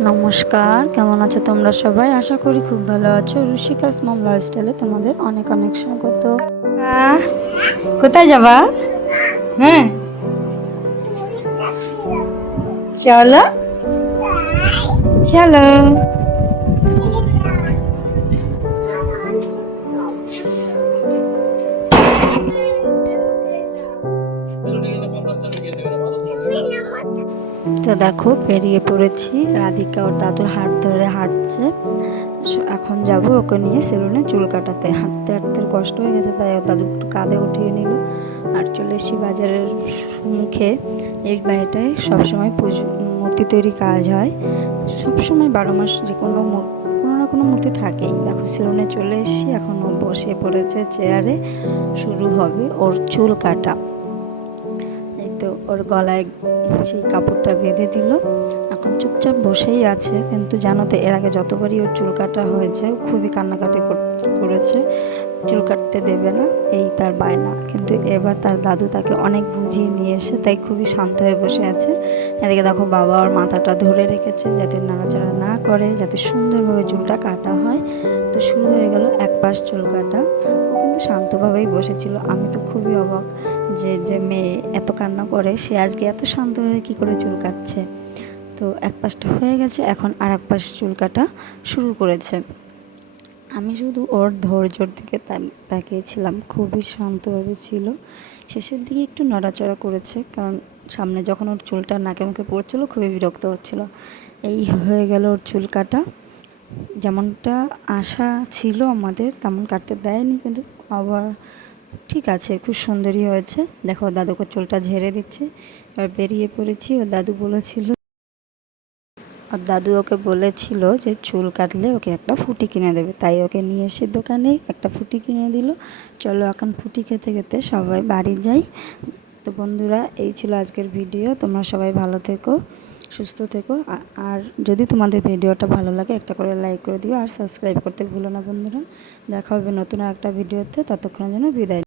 নমস্কার, কেমন আছো তোমরা সবাই? আশা করি খুব ভালো আছো। রুশিকার মম লাইফস্টাইলে তোমাদের অনেক অনেক স্বাগত। কোথায় যাবা? হ্যাঁ। চলো। চলো। তো দেখো পেরিয়ে পড়েছি। রাধিকা ওর দাদুর হাত ধরে হাঁটছে। এখন যাব ওকে নিয়ে সেলুনে চুল কাটাতে। হাঁটতে হাঁটতে কষ্ট হয়ে গেছে, তাই ওর দাদু একটু কাঁধে উঠিয়ে নিল। আর চলে এসেছি বাজারের মুখে। এই বাড়িটায় সবসময় পুজো, মূর্তি তৈরি কাজ হয়। সবসময় বারো মাস যে কোনো কোনো না কোনো মূর্তি থাকেই। দেখো, সেলুনে চলে এসেছি এখন বসে পড়েছে চেয়ারে। শুরু হবে ওর চুল কাটা। ওর গলায় সেই কাপড়টা বেঁধে দিল। এখন চুপচাপ বসেই আছে। কিন্তু জানো তো, এর আগে যতবারই ওর চুল কাটা হয়েছে খুবই কান্নাকাটি কর- করেছে। চুল কাটতে দেবে না, এই তার বায়না। কিন্তু এবার তার দাদু তাকে অনেক বুঝিয়ে নিয়ে এসে তাই খুবই শান্ত হয়ে বসে আছে। এদিকে দেখো বাবা ওর মাথাটা ধরে রেখেছে যাতে নাড়াচাড়া না করে, যাতে সুন্দরভাবে চুলটা কাটা হয়। তো শুরু হয়ে গেল এক পাশ চুল কাটা। ও কিন্তু শান্তভাবেই বসেছিল। আমি তো খুবই অবাক। যে যে মেয়ে এত কান্না করে, সে আজকে এত শান্তভাবে কী করে চুল কাটছে? তো এক পাশটা হয়ে গেছে, এখন আর এক পাশ চুল কাটা শুরু করেছে। আমি শুধু ওর ধৈর্যর দিকে তাকিয়েছিলাম, খুবই শান্তভাবে ছিল। শেষের দিকে একটু নড়াচড়া করেছে, কারণ সামনে যখন ওর চুলটা নাকে মুখে পড়ছিল, খুবই বিরক্ত হচ্ছিল। এই হয়ে গেল ওর চুল কাটা। যেমনটা আশা ছিল আমাদের, তেমন কাটতে দেয়নি, কিন্তু আবার ঠিক আছে, খুব সুন্দরই হয়েছে। দেখো, দাদুকে চুলটা ঝেড়ে দিচ্ছে। এবার বেরিয়ে পড়েছি। ওর দাদু বলেছিল আর দাদু ওকে বলেছিল যে চুল কাটলে ওকে একটা ফুটি কিনে দেবে। তাই ওকে নিয়ে এসে দোকানে একটা ফুটি কিনে দিল। চলো, এখন ফুটি খেতে খেতে সবাই বাড়ি যাই। তো বন্ধুরা, এই ছিল আজকের ভিডিও। তোমরা সবাই ভালো থেকো, সুস্থ থেকো। আর যদি তোমাদের ভিডিওটা ভালো লাগে, একটা করে লাইক করে দিও। আর সাবস্ক্রাইব করতে ভুলো না বন্ধুরা। দেখা হবে নতুন একটা ভিডিওতে। ততক্ষণের জন্য বিদায়।